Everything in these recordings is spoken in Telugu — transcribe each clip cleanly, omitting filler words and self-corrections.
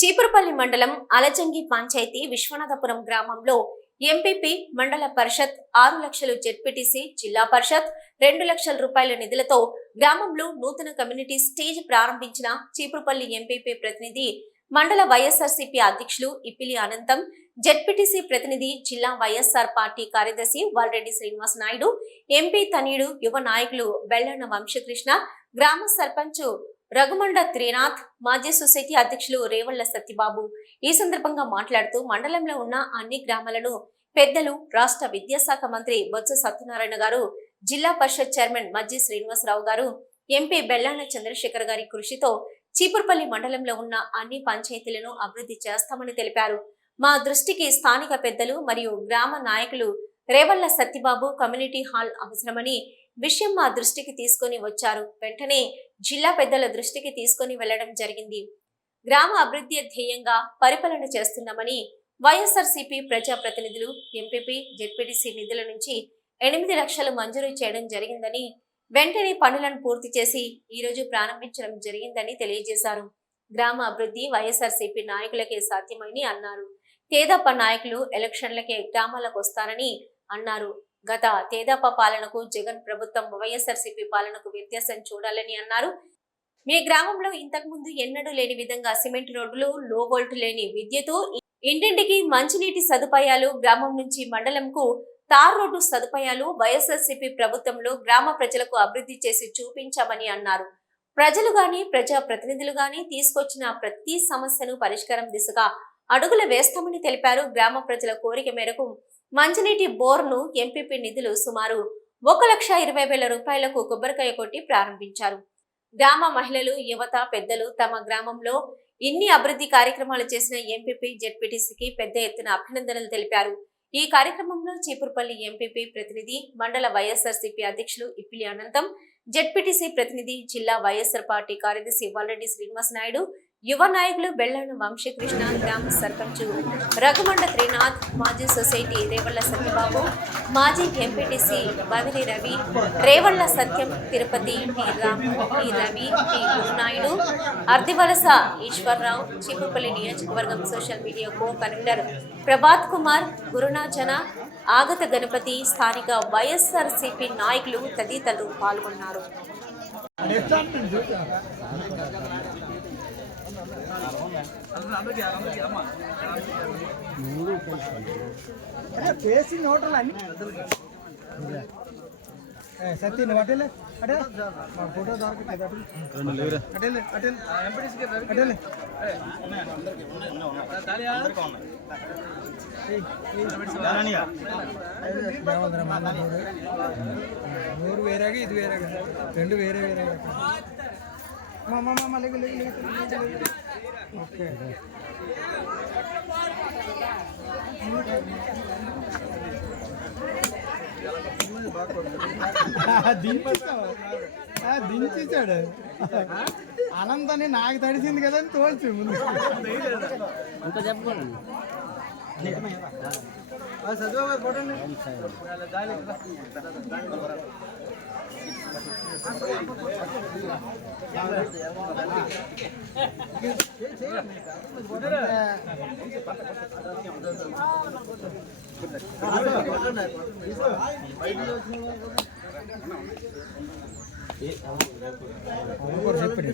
చీపురుపల్లి మండలం అలజంగి పంచాయతీ విశ్వనాథపురం గ్రామంలో ఎంపీపీ మండల పరిషత్ 6 లక్షలు, జెడ్పీటీసీ జిల్లా పరిషత్ 2 లక్షల రూపాయల నిధులతో గ్రామంలో నూతన కమ్యూనిటీ స్టేజ్ ప్రారంభించిన చీపురుపల్లి ఎంపీపీ ప్రతినిధి మండల వైఎస్ఆర్సీపీ అధ్యక్షులు ఇప్పిలి అనంతం, జెడ్పీటీసీ ప్రతినిధి జిల్లా వైఎస్ఆర్ పార్టీ కార్యదర్శి వాల్రెడ్డి శ్రీనివాస్ నాయుడు, ఎంపీ తనయుడు యువ నాయకులు బెల్లన వంశకృష్ణ, గ్రామ సర్పంచ్ రఘుమండ త్రినాథ్, మాజీ సొసైటీ అధ్యక్షులు రేవళ్ల సత్యబాబు ఈ సందర్భంగా మాట్లాడుతూ మండలంలో ఉన్న అన్ని గ్రామాలను పెద్దలు, రాష్ట్ర విద్యాశాఖ మంత్రి బొత్స సత్యనారాయణ గారు, జిల్లా పరిషత్ చైర్మన్ మజ్జి శ్రీనివాసరావు గారు, ఎంపీ బెల్లాన చంద్రశేఖర్ గారి కృషితో చీపురుపల్లి మండలంలో ఉన్న అన్ని పంచాయతీలను అభివృద్ధి చేస్తామని తెలిపారు. మా దృష్టికి స్థానిక పెద్దలు మరియు గ్రామ నాయకులు రేవళ్ల సత్యబాబు కమ్యూనిటీ హాల్ అవసరమని విషయం మా దృష్టికి తీసుకొని వచ్చారు. వెంటనే జిల్లా పెద్దల దృష్టికి తీసుకొని వెళ్లడం జరిగింది. గ్రామ అభివృద్ధి ధ్యేయంగా పరిపాలన చేస్తున్నామని వైఎస్ఆర్సీపీ ప్రజా ప్రతినిధులు ఎంపీపీ, జెడ్పీటీసీ నిధుల నుంచి 8 లక్షలు మంజూరు చేయడం జరిగిందని, వెంటనే పనులను పూర్తి చేసి ఈ రోజు ప్రారంభించడం జరిగిందని తెలియజేశారు. గ్రామ అభివృద్ధి వైఎస్ఆర్సీపీ నాయకులకే సాధ్యమని అన్నారు. తేదాప నాయకులు ఎలక్షన్లకే గ్రామాలకు వస్తారని అన్నారు. గత తేదాప పాలనకు జగన్ ప్రభుత్వం వైఎస్ఆర్సీపీ పాలనకు వ్యత్యాసం చూడాలని అన్నారు. మీ గ్రామంలో ఇంతకు ముందు ఎన్నడూ లేని విధంగా సిమెంట్ రోడ్లు, లో వోల్ట్ లేని విద్యుత్, ఇంటింటికి మంచినీటి సదుపాయాలు, గ్రామం నుంచి మండలంకు తార్ రోడ్డు సదుపాయాలు వైఎస్ఆర్సీపీ ప్రభుత్వంలో గ్రామ ప్రజలకు అభివృద్ధి చేసి చూపించామని అన్నారు. ప్రజలు గాని, ప్రజా ప్రతినిధులు గాని తీసుకొచ్చిన ప్రతి సమస్యను పరిష్కారం దిశగా అడుగులు వేస్తామని తెలిపారు. గ్రామ ప్రజల కోరిక మేరకు మంచినీటి బోర్ను ఎంపీపీ నిధులు సుమారు 1,20,000 రూపాయలకు కొబ్బరికాయ కొట్టి ప్రారంభించారు. గ్రామ మహిళలు, యువత, పెద్దలు తమ గ్రామంలో ఇన్ని అభివృద్ధి కార్యక్రమాలు చేసిన ఎంపీపీ, జెడ్పీటీసీకి పెద్ద ఎత్తున అభినందనలు తెలిపారు. ఈ కార్యక్రమంలో చీపురుపల్లి ఎంపీపీ ప్రతినిధి మండల వైఎస్ఆర్సీపీ అధ్యక్షులు ఇప్పిలి అనంతం, జెడ్పీటీసీ ప్రతినిధి జిల్లా వైఎస్ఆర్ పార్టీ కార్యదర్శి వాల్రెడ్డి శ్రీనివాస్ నాయుడు, యువ నాయకులు బెల్లన వంశకృష్ణ, గ్రామ సర్పంచ్ రఘుమండ త్రినాథ్, మాజీ సొసైటీ రేవళ్ల సత్యబాబు, మాజీ MPTC Badili Ravi, Revalla Satyam, Tirupati, T Ravi, T Gurunaidu, Ardivalasa Eswararao, Cheepurupalli నియోజకవర్గం social media co convenor Prabhat Kumar, Gurunachana, Agata Ganapati, స్థానిక వైఎస్ఆర్సీపీ నాయకులు తదితరులు పాల్గొన్నారు. సత్య అటేలే అటే ఫోటో దొరకట్లేదు అటేలే అటేలే నూరు వేరేగా ఇది వేరేగా రెండు వేరే వేరేగా ఓకే దించాడు అనంతని నాకు తడిసింది కదా అని తోల్చు ముందు ఇంకా చెప్పండి చదువు ఫోటోని చెప్పండి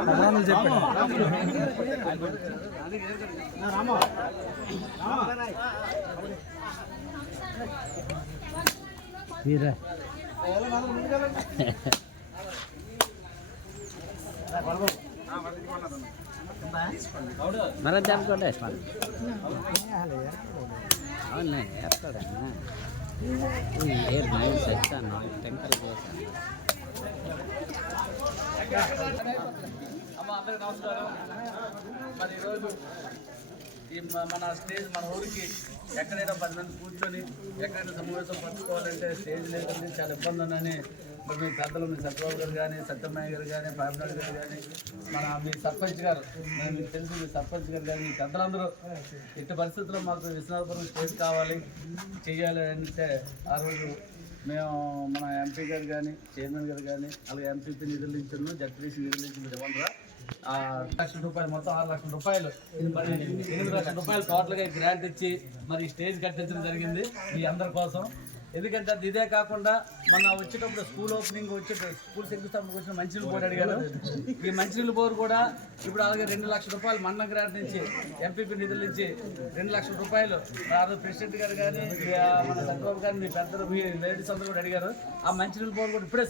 ఇంట్లోనే చెప్పండి मला जाम कोण आहे అవును ఎక్కడన్నా ఏ మైండ్ సెట్టాను టెంకల్ చేశాను. అమ్మ అందరికీ నమస్కారం. మరి ఈరోజు ఈ మన స్టేజ్ మన ఊరికి ఎక్కడైనా 10 మంది కూర్చొని ఎక్కడైనా సమావేశం పంచుకోవాలంటే స్టేజ్ లేదండి, చాలా ఇబ్బంది ఉందని మీ పెద్దలు, మీ సత్యబాబు గారు కానీ, సత్యమయ్య గారు కానీ, పాపినాడు గారు కానీ, మీ సర్పంచ్ గారు, మీకు తెలిసి మీ సర్పంచ్ గారు కానీ, మీ పెద్దలందరూ ఇట్టి పరిస్థితుల్లో మాకు విశ్వనాథపురం స్టేజ్ కావాలి, చెయ్యాలి అంటే ఆ రోజు మేము మన ఎంపీ గారు కానీ, చైర్మన్ గారు కానీ, అలాగే ఎంపీపీ నిధులు ఇచ్చాను, జడ్పీసీ నిధులు ఇచ్చిన ఇవ్వండిరా లక్షల రూపాయలు, మొత్తం 6 లక్షల రూపాయలు, మరి 8 లక్షల రూపాయలు టోటల్గా గ్రాంట్ ఇచ్చి మరి స్టేజ్ కట్టించడం జరిగింది మీ అందరి కోసం. ఎందుకంటే అది ఇదే కాకుండా మొన్న వచ్చేటప్పుడు స్కూల్ ఓపెనింగ్ స్కూల్ శంకుస్థాపనకు వచ్చిన మంచినీళ్ళ బోర్డు అడిగారు. ఈ మంచినీళ్ళ బోర్డు కూడా ఇప్పుడు అలాగే 2 లక్షల రూపాయలు మండలం గ్రాంట్ నుంచి ఎంపీపీ నిధుల నుంచి 2 లక్షల రూపాయలు ఆ రోజు ప్రెసిడెంట్ గారు కానీ మన చంద్రబాబు గారు మీ పెద్దలు మీ లేడీస్ అందరూ కూడా అడిగారు. ఆ మంచినీళ్ళ బోర్డు కూడా ఇప్పుడే